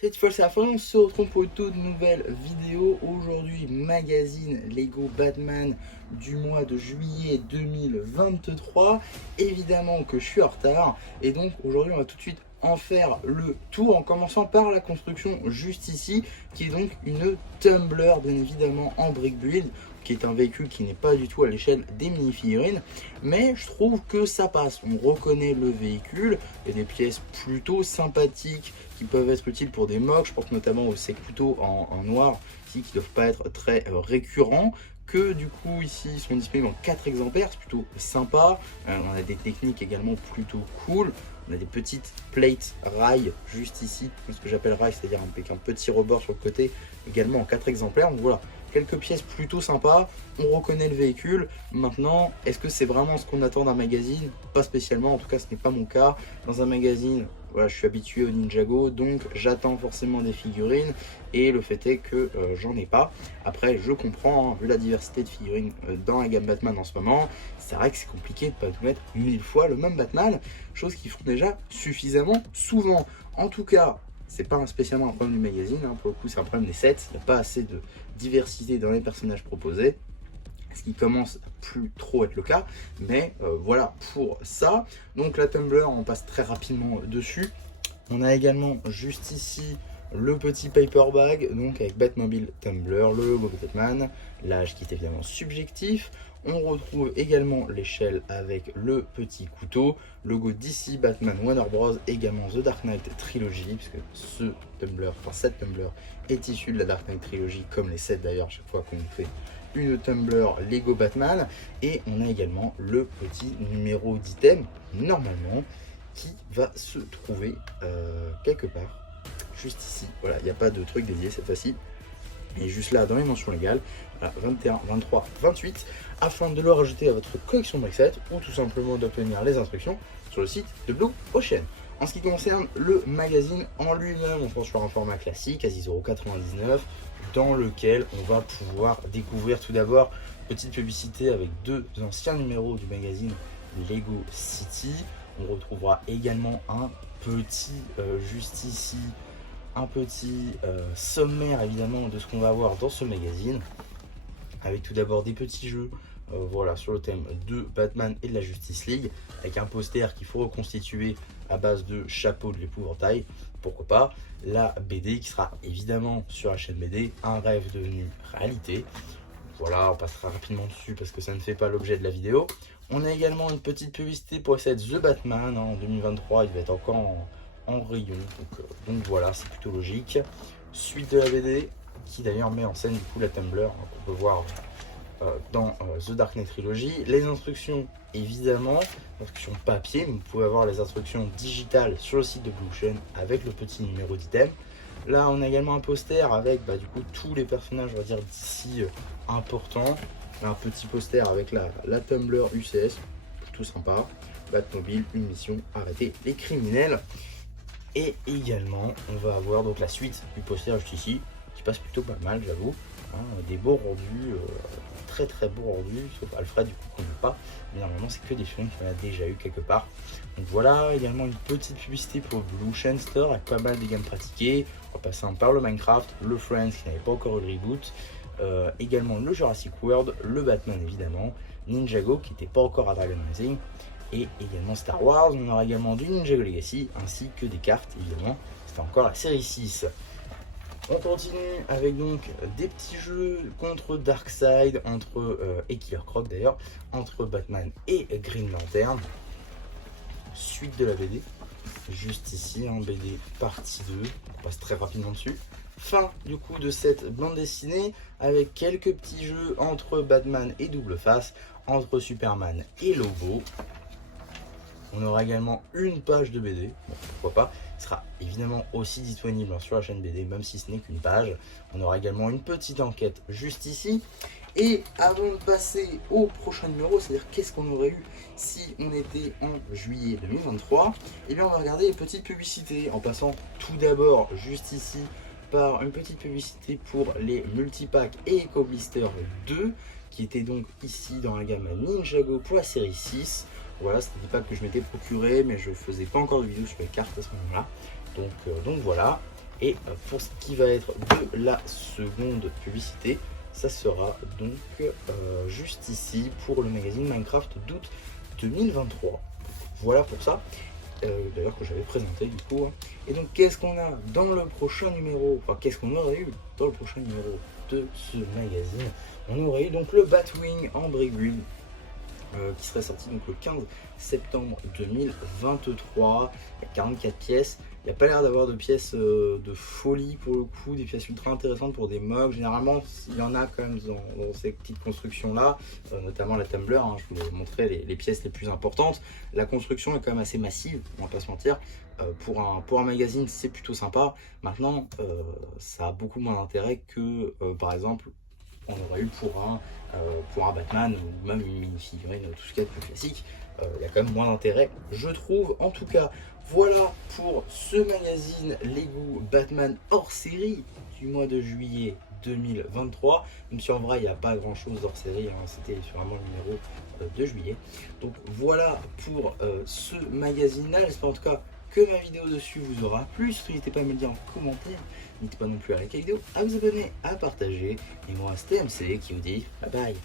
Cette fois c'est la fin, on se retrouve pour une toute nouvelle vidéo. Aujourd'hui, magazine Lego Batman du mois de juillet 2023. Évidemment que je suis en retard et donc aujourd'hui on va tout de suite en faire le tour en commençant par la construction juste ici qui est donc une Tumbler bien évidemment en brick build, qui est un véhicule qui n'est pas du tout à l'échelle des mini-figurines, mais je trouve que ça passe. On reconnaît le véhicule, il y a des pièces plutôt sympathiques qui peuvent être utiles pour des mocks. Je pense notamment aux ces couteaux en noir ici qui ne doivent pas être très récurrents, que du coup ici ils sont disponibles en 4 exemplaires, c'est plutôt sympa. On a des techniques également plutôt cool. On a des petites plates rails juste ici, ce que j'appelle rail, c'est-à-dire avec un petit rebord sur le côté, également en 4 exemplaires. Donc voilà, quelques pièces plutôt sympas, on reconnaît le véhicule. Maintenant, est-ce que c'est vraiment ce qu'on attend d'un magazine? Pas spécialement, en tout cas ce n'est pas mon cas. Dans un magazine, voilà, je suis habitué au Ninjago, donc j'attends forcément des figurines, et le fait est que j'en ai pas. Après, je comprends, hein, vu la diversité de figurines dans la gamme Batman en ce moment, c'est vrai que c'est compliqué de pas tout mettre 1000 fois le même Batman, chose qu'ils font déjà suffisamment souvent. En tout cas, c'est pas spécialement un problème du magazine, hein, pour le coup c'est un problème des sets, il n'y a pas assez de diversité dans les personnages proposés, ce qui commence à plus trop être le cas, mais voilà pour ça. Donc la Tumbler, on passe très rapidement dessus. On a également juste ici le petit paper bag, donc avec Batmobile Tumbler, le logo Batman, l'âge qui est évidemment subjectif. On retrouve également l'échelle avec le petit couteau, logo DC, Batman, Warner Bros, également The Dark Knight Trilogy, puisque ce Tumbler, enfin cette Tumbler est issue de la Dark Knight Trilogy, comme les 7 d'ailleurs, chaque fois qu'on fait une Tumbler Lego Batman. Et on a également le petit numéro d'item, normalement, qui va se trouver quelque part juste ici. Voilà, il n'y a pas de truc dédié cette fois-ci, et juste là dans les mentions légales, voilà, 21, 23, 28, afin de le rajouter à votre collection Brickset, ou tout simplement d'obtenir les instructions sur le site de Blue Ocean. En ce qui concerne le magazine en lui-même, on se sur un format classique à 6,99 €, dans lequel on va pouvoir découvrir tout d'abord petite publicité avec 2 anciens numéros du magazine Lego City. On retrouvera également un petit, juste ici, un petit sommaire évidemment de ce qu'on va avoir dans ce magazine, avec tout d'abord des petits jeux voilà, sur le thème de Batman et de la Justice League, avec un poster qu'il faut reconstituer à base de chapeau de l'épouvantail, pourquoi pas. La BD qui sera évidemment sur la chaîne BD, un rêve devenu réalité. Voilà, on passera rapidement dessus parce que ça ne fait pas l'objet de la vidéo. On a également une petite publicité pour essayer The Batman, hein, en 2023, il va être encore en rayon, donc voilà, c'est plutôt logique. Suite de la BD, qui d'ailleurs met en scène du coup la Tumbler, hein, qu'on peut voir dans The Dark Knight Trilogy. Les instructions, évidemment, instructions papier, mais vous pouvez avoir les instructions digitales sur le site de Blue Ocean avec le petit numéro d'item. Là, on a également un poster avec du coup tous les personnages, on va dire, d'ici importants. Un petit poster avec la Tumbler UCS, tout sympa. Batmobile, une mission, arrêter les criminels. Et également, on va avoir donc la suite du poster juste ici, qui passe plutôt pas mal, j'avoue. Hein, des beaux rendus, très beaux rendus, sauf Alfred du coup qu'on n'a pas. Mais normalement, c'est que des films qu'on a déjà eu quelque part. Donc voilà, également une petite publicité pour Blue Ocean Store avec pas mal de gammes pratiquées. On va passer par le Minecraft, le Friends qui n'avait pas encore eu le reboot. Également le Jurassic World, le Batman évidemment, Ninjago qui n'était pas encore à Dragon Rising, et également Star Wars. On aura également du Ninjago Legacy ainsi que des cartes évidemment, c'était encore la série 6. On continue avec donc des petits jeux contre Darkseid, et Killer Croc d'ailleurs, entre Batman et Green Lantern. Suite de la BD, juste ici en BD partie 2, on passe très rapidement dessus. Fin du coup de cette bande dessinée avec quelques petits jeux entre Batman et Double Face, entre Superman et Lobo. On aura également une page de BD, bon, pourquoi pas, il sera évidemment aussi disponible sur la chaîne BD, même si ce n'est qu'une page. On aura également une petite enquête juste ici. Et avant de passer au prochain numéro, c'est-à-dire qu'est-ce qu'on aurait eu si on était en juillet 2023, et bien on va regarder les petites publicités, en passant tout d'abord juste ici par une petite publicité pour les multipacks et Eco Blister 2, qui était donc ici dans la gamme Ninjago pour la série 6. Voilà, c'était des packs que je m'étais procuré, mais je faisais pas encore de vidéo sur les cartes à ce moment-là. Donc voilà. Et pour ce qui va être de la seconde publicité, ça sera donc juste ici pour le magazine Minecraft d'août 2023. Voilà pour ça. D'ailleurs que j'avais présenté du coup. Et donc qu'est-ce qu'on a dans le prochain numéro, enfin qu'est-ce qu'on aurait eu dans le prochain numéro de ce magazine? On aurait eu donc le Batwing en Brick Build qui serait sorti donc le 15 septembre 2023. Il y a 44 pièces. Il n'y a pas l'air d'avoir de pièces de folie pour le coup, des pièces ultra intéressantes pour des mobs. Généralement, il y en a quand même dans ces petites constructions-là, notamment la Tumbler. Hein, je vous ai montré les pièces les plus importantes. La construction est quand même assez massive, on va pas se mentir. Pour un magazine, c'est plutôt sympa. Maintenant, ça a beaucoup moins d'intérêt que, par exemple, on aurait eu pour un Batman ou même une mini-figurine, tout ce qui est plus classique. Il y a quand même moins d'intérêt, je trouve. En tout cas, voilà pour ce magazine Lego Batman hors série du mois de juillet 2023. Même si en vrai, il n'y a pas grand chose hors série, hein, c'était vraiment le numéro de juillet. Donc voilà pour ce magazine-là. J'espère en tout cas que ma vidéo dessus vous aura plu. Surtout, n'hésitez pas à me le dire en commentaire. N'hésitez pas non plus à liker la vidéo, à vous abonner, à partager. Et moi, c'était MC qui vous dit bye bye.